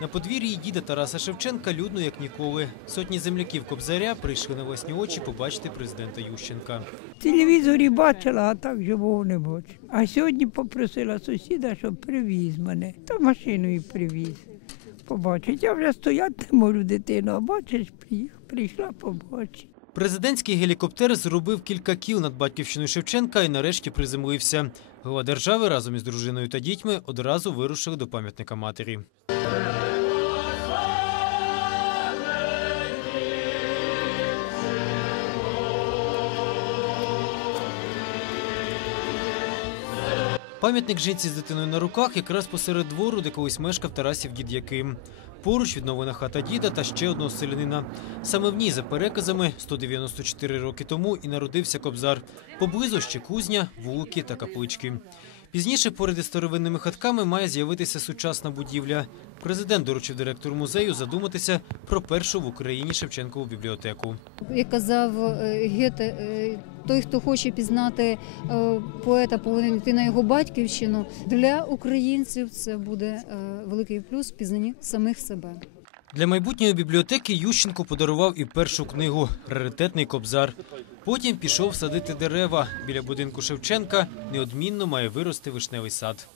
На подвір'ї діда Тараса Шевченка людно як ніколи. Сотні земляків Кобзаря прийшли на власні очі побачити президента Ющенка. В телевізорі бачила, а так живого не бачу. А сьогодні попросила сусіда, щоб привіз мене. Та машиною привіз. Побачить. Я вже стояти не можу, дитину, а бачиш, прийшла побачити. Президентський гелікоптер зробив кілька кіл над батьківщиною Шевченка і нарешті приземлився. Голова держави разом із дружиною та дітьми одразу вирушили до пам'ятника матері. Пам'ятник жінці з дитиною на руках якраз посеред двору, де колись мешкав Тарасів дід Яким. Поруч відновлена хата діда та ще одного селянина. Саме в ній, за переказами, 194 роки тому і народився Кобзар. Поблизу ще кузня, вулики та каплички. Пізніше поряд із старовинними хатками має з'явитися сучасна будівля. Президент доручив директору музею задуматися про першу в Україні Шевченкову бібліотеку. Як казав е, Гете, е, той, хто хоче пізнати е, поета, повинен йти на його батьківщину. Для українців це буде е, великий плюс пізнання самих себе. Для майбутньої бібліотеки Ющенко подарував і першу книгу Раритетний кобзар. Потім пішов садити дерева. Біля будинку Шевченка неодмінно має вирости вишневий сад.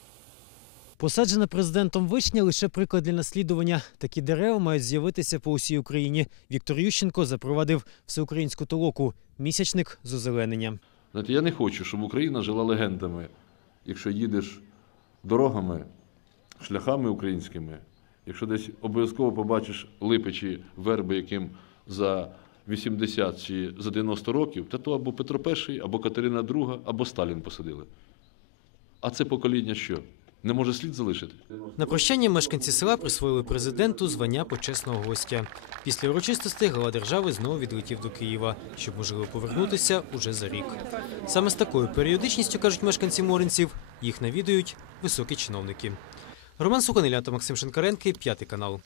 Посаджена президентом вишня лише приклад для наслідування. Такі дерева мають з'явитися по усій Україні. Віктор Ющенко запровадив всеукраїнську толоку місячник з озеленення. Я не хочу, щоб Україна жила легендами. Якщо їдеш дорогами, шляхами українськими, якщо десь обов'язково побачиш липи чи верби, яким за 80 чи за 90 років, то то або Петро І, або Катерина II, або Сталін посадили. А це покоління що? Не може слід залишити? На прощання мешканці села присвоїли президенту звання почесного гостя. Після урочистостей глава держави знову відлетів до Києва, щоб можливо повернутися уже за рік. Саме з такою періодичністю кажуть мешканці Моринців, їх навідують високі чиновники. Роман Суханилята Максим Шинкаренки, п'ятий канал.